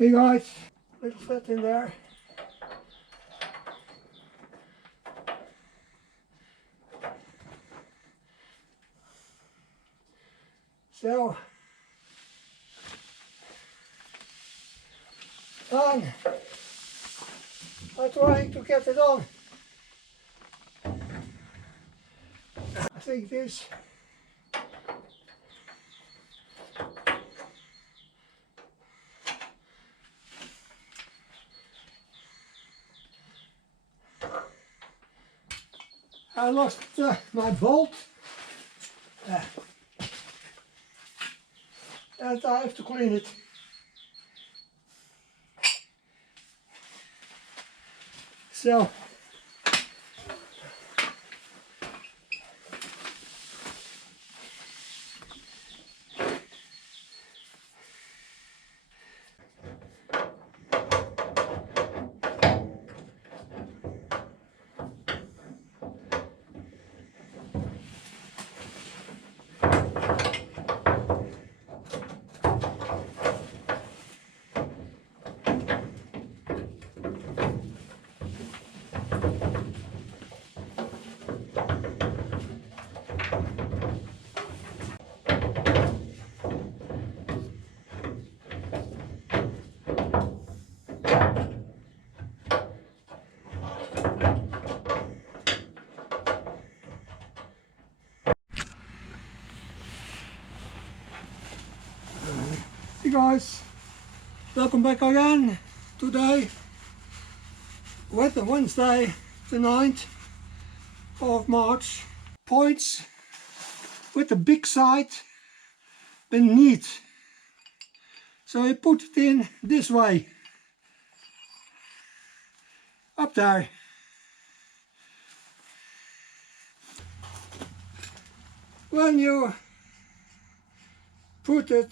Hey guys, little fit in there. So, I'm trying to get it on. I think this I lost my bolt and I have to clean it. So hey guys, welcome back again. Today, Wednesday the 9th of March. Points with the big side beneath. So I put it in this way. Up there. When you put it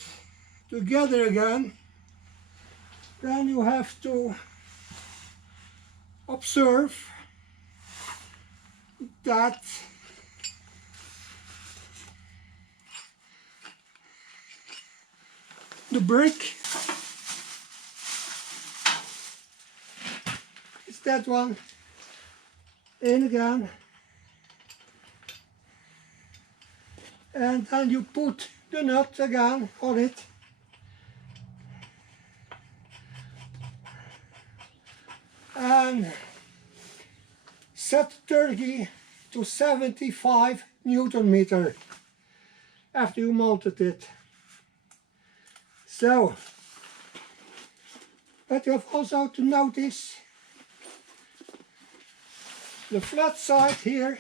together again, then you have to observe that the brick is that one in again, and then you put the nut again on it. And set 30 to 75 Newton meter after you mounted it. So, but you have also to notice the flat side here.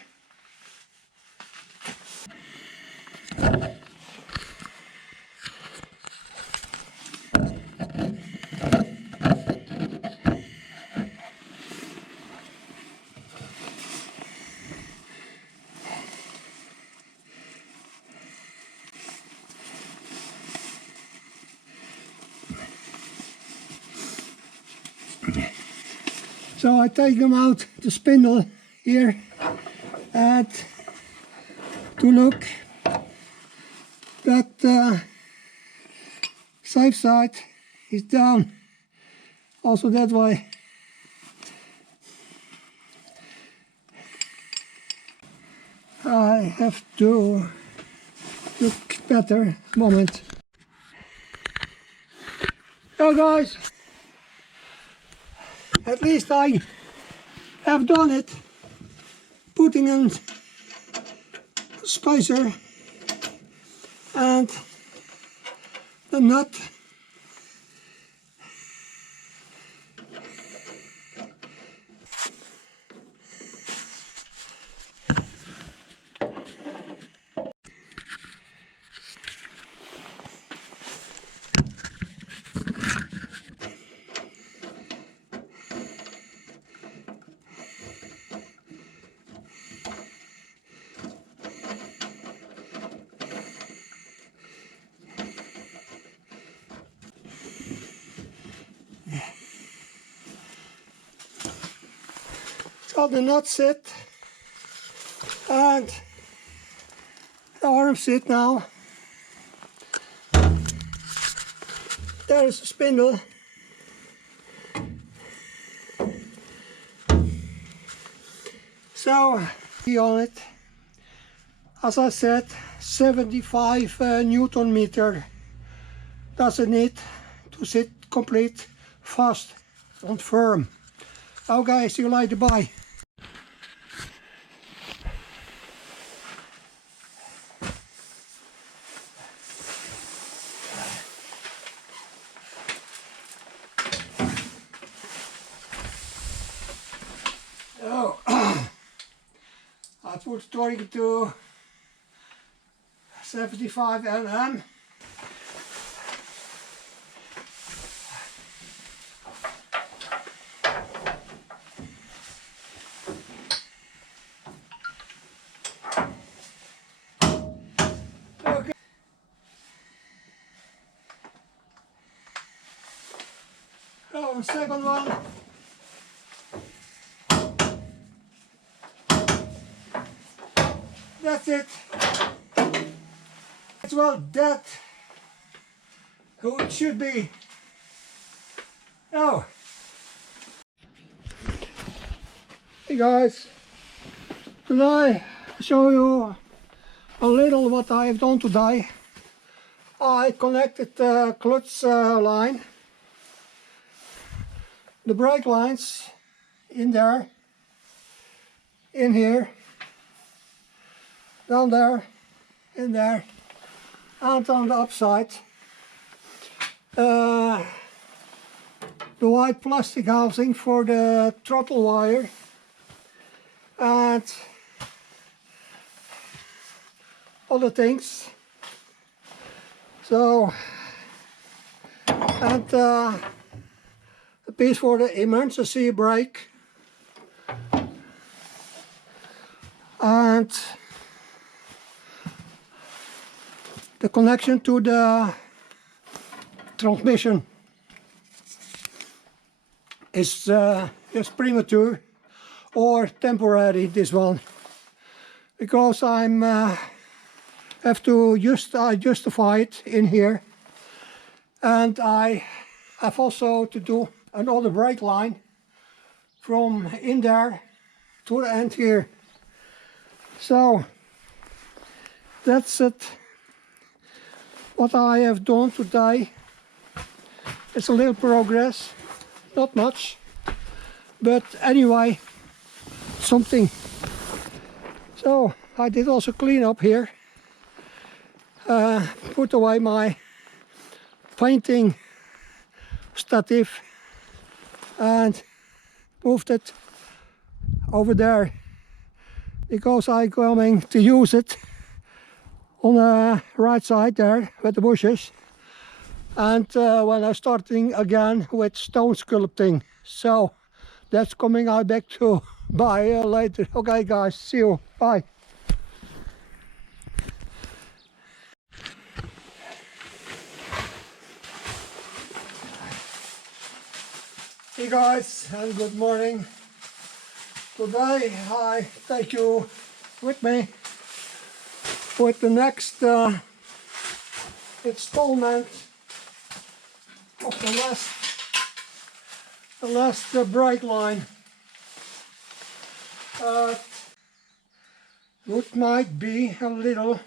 So I take them out the spindle here and to look that safe side is down, also that way. I have to look better. Moment. So guys, at least I have done it, putting in spacer and the nut. So the nut sit and the arm sit now. There is a spindle So, on it, as I said, 75 Newton meter. Doesn't need to sit complete, fast and firm. Okay, see you later, bye. Oh, I put storage to 75 mm. Okay. Oh, second one. That's it. It's well that who it should be. Oh. Hey guys, today I show you a little what I have done today. I connected the clutch line, the brake lines in there, in here, down there, in there, and on the upside. The white plastic housing for the throttle wire, and other things. So, and a piece for the emergency brake, and the connection to the transmission is just premature or temporary, this one, because I'm have to justify it in here, and I have also to do another brake line from in there to the end here. So that's it, what I have done today. It's a little progress, not much, but anyway, something. So I did also clean up here, put away my painting stative and moved it over there, because I'm going to use it on the right side there with the bushes, and when I'm starting again with stone sculpting. So that's coming out back to buy later. Okay guys, see you, bye. Hey guys, and good morning. Today I take you with me with the next installment of the last brake line. It might be a little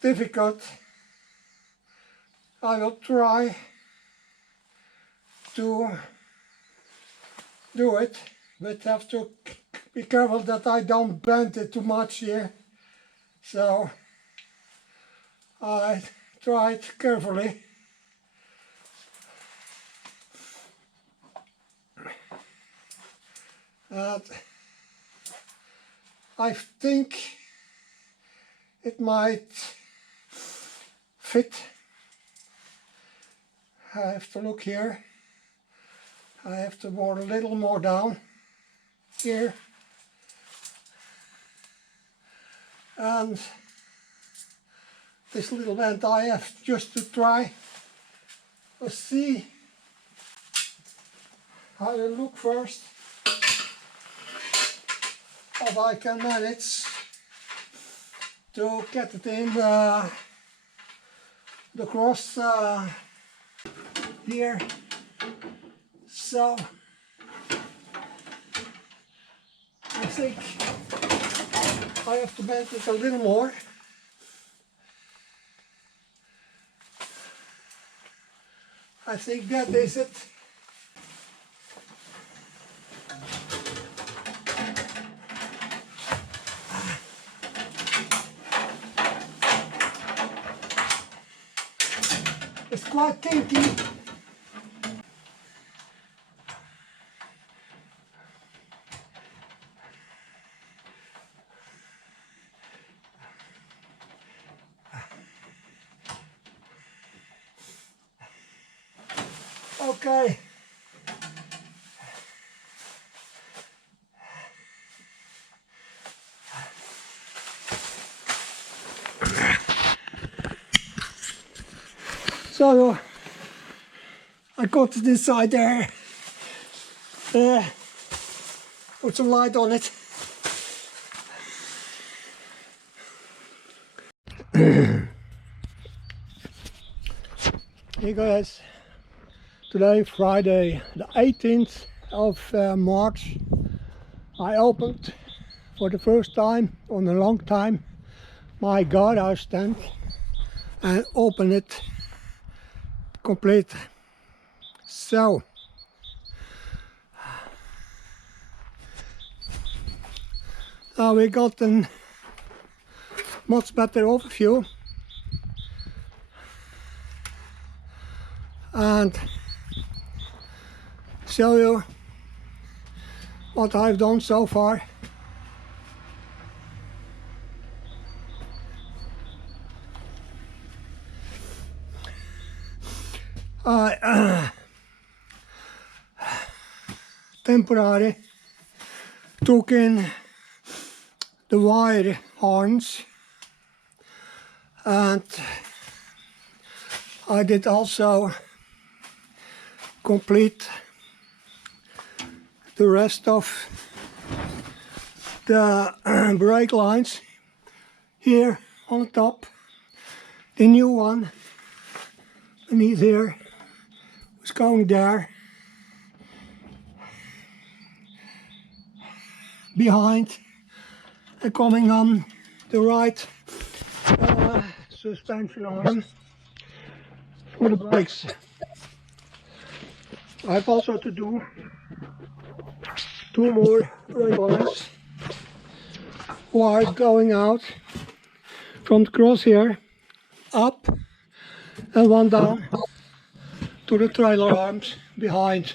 difficult. I will try to do it, but have to be careful that I don't bend it too much here. So I tried carefully. And I think it might fit. I have to look here. I have to bore a little more down here, and this little bend I have just to try. Let's see how it look first, if I can manage to get it in the cross here. So let's think I have to bend it a little more. I think that is it. It's quite kinky. Okay. So I got this side there. Put some light on it. Hey guys, today Friday the 18th of March, I opened for the first time in a long time my guardhouse tent and opened it complete. So now we got a much better overview and show you what I've done so far. I temporarily took in the wire harness, and I did also complete the rest of the brake lines here on the top. The new one beneath here was going there, behind, and coming on the right suspension arm for the brakes. I've also to do 2 more brake lines wire going out from the crosshair up and one down to the trailer arms behind.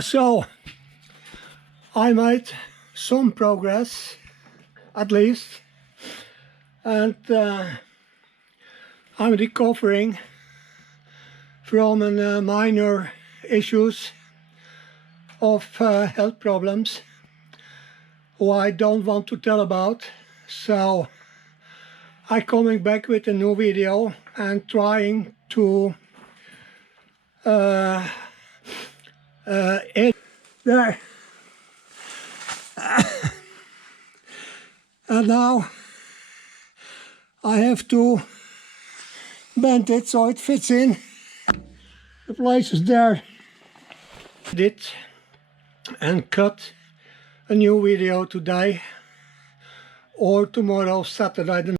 So I made some progress at least, and I'm recovering from minor issues of health problems who I don't want to tell about. So I'm coming back with a new video and trying to edit there. And now I have to bend it so it fits in the places there. Did and cut a new video today or tomorrow, Saturday the